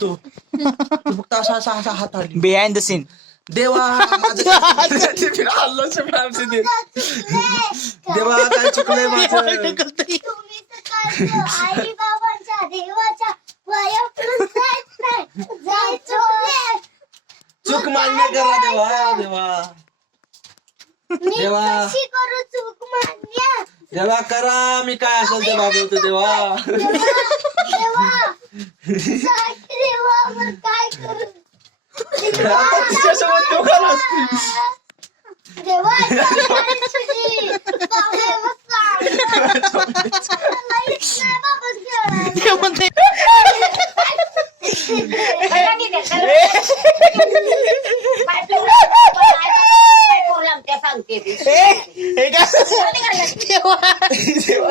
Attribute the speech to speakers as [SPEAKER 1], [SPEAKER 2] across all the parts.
[SPEAKER 1] तू. तू फक्त असा असा असा हात आली
[SPEAKER 2] बिहाइंड द सीन
[SPEAKER 1] देवा माझं हल्लं सगळं आमचं ते. देवा काय चुकलंय माझं?
[SPEAKER 3] तुम्ही सकाळचं आई बाबांच्या देवाच्या पाया पडून जायचं नाही. जायचं नाही.
[SPEAKER 1] चूक मान्य करा देवा देवा.
[SPEAKER 3] मी
[SPEAKER 1] देवा.
[SPEAKER 3] कशी करू चूक मान्य?
[SPEAKER 1] देवा करा मी काय असेल ते मागवतो देवा
[SPEAKER 3] देवा. देवा
[SPEAKER 1] तिच्यासोबत तू करा
[SPEAKER 3] देवा काय तुझी बाबा सांग मला येत नाही बाबा खेळायला.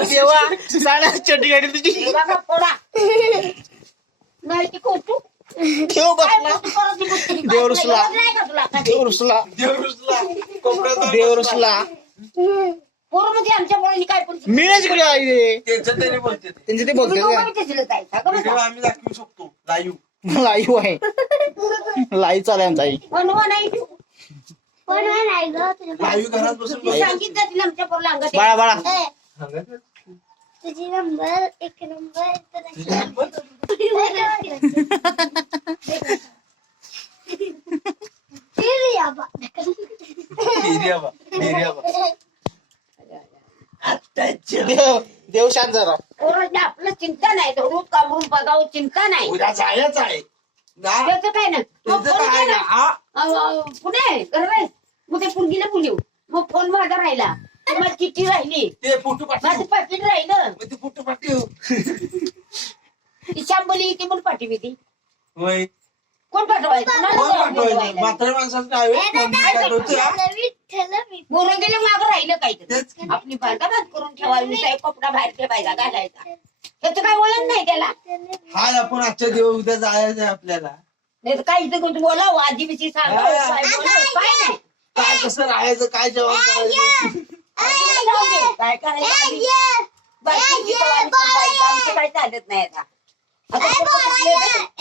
[SPEAKER 2] देवा सांगा छोटी गाडी तुझी ठेव बसला देव रुसला देव रुसला
[SPEAKER 1] देव रुसला कोपऱ्यात
[SPEAKER 2] देव रुसला
[SPEAKER 4] पोरमध्ये आमच्या मुलांनी काय पण
[SPEAKER 2] मी नाही शिकलो आई
[SPEAKER 1] त्यांचं बोलते ते.
[SPEAKER 2] त्यांचे ते बोलते का
[SPEAKER 1] व्हिडिओ आम्ही दाखवू शकतो. लाईव्ह
[SPEAKER 2] लाईव्ह आहे. लाईव्ह चालू आहे आमचा आई.
[SPEAKER 4] बनवा नाही
[SPEAKER 3] पण मला नाही गं तुझ्या
[SPEAKER 1] लाईव्ह घरात बसून
[SPEAKER 4] मी सांगितलं तिला आमच्या पोरला अंगात
[SPEAKER 2] बाळा बाळा.
[SPEAKER 3] तुझी नंबर एक नंबर?
[SPEAKER 1] तुझा नंबर?
[SPEAKER 2] देव देव शांत जरा
[SPEAKER 4] पोरांची आपलं चिंता नाही धरून कामरून बघावं चिंता नाही.
[SPEAKER 1] उद्या जायच आहे. ना?
[SPEAKER 4] त्याचं काय ना मग
[SPEAKER 1] त्याचं
[SPEAKER 4] फोन
[SPEAKER 1] काय
[SPEAKER 4] केला.
[SPEAKER 1] ना?
[SPEAKER 4] पुणे करवे मग ते पुणगीला बोलू. मग फोन माझा राहिला. मग चिठ्ठी राहिली.
[SPEAKER 1] ते फोटो पाठव.
[SPEAKER 4] माझं पाकिट राहिलं.
[SPEAKER 1] मग ते फोटो पाठव.
[SPEAKER 4] ती शांबली ती पण पाठवी ती.
[SPEAKER 1] होय.
[SPEAKER 4] कोण पाठवायचं?
[SPEAKER 1] कोण
[SPEAKER 4] कोणाला
[SPEAKER 1] पाठवायचं?
[SPEAKER 4] बोलवायला?
[SPEAKER 1] म्हाताऱ्या माणसाचं काय होय? कोण पाठवतं, हा?
[SPEAKER 4] पोरं गेले माग राहिलं काय
[SPEAKER 1] तेच की.
[SPEAKER 4] आपली बांधाबाद करून ठेवावी नुसता कपडा बाहेर ठेवायचा घालायचा. त्याचं काय वळण नाही त्याला.
[SPEAKER 1] हाय आपण आजच्या दिवस उद्या जायचं आहे आपल्याला.
[SPEAKER 4] नाही तर काही इथं बोलावं? आजी बिची सांगावं
[SPEAKER 1] हा.
[SPEAKER 4] काय बोलावं, काय नाही.
[SPEAKER 1] काय कसं राहायचं काय जेवण करायचं?
[SPEAKER 4] आजी जाऊ दे. काय करायचं आधी? बाकी जी कवाली पण बायका, आमचं काय चालत नाही आता. आता फक्त कुठले-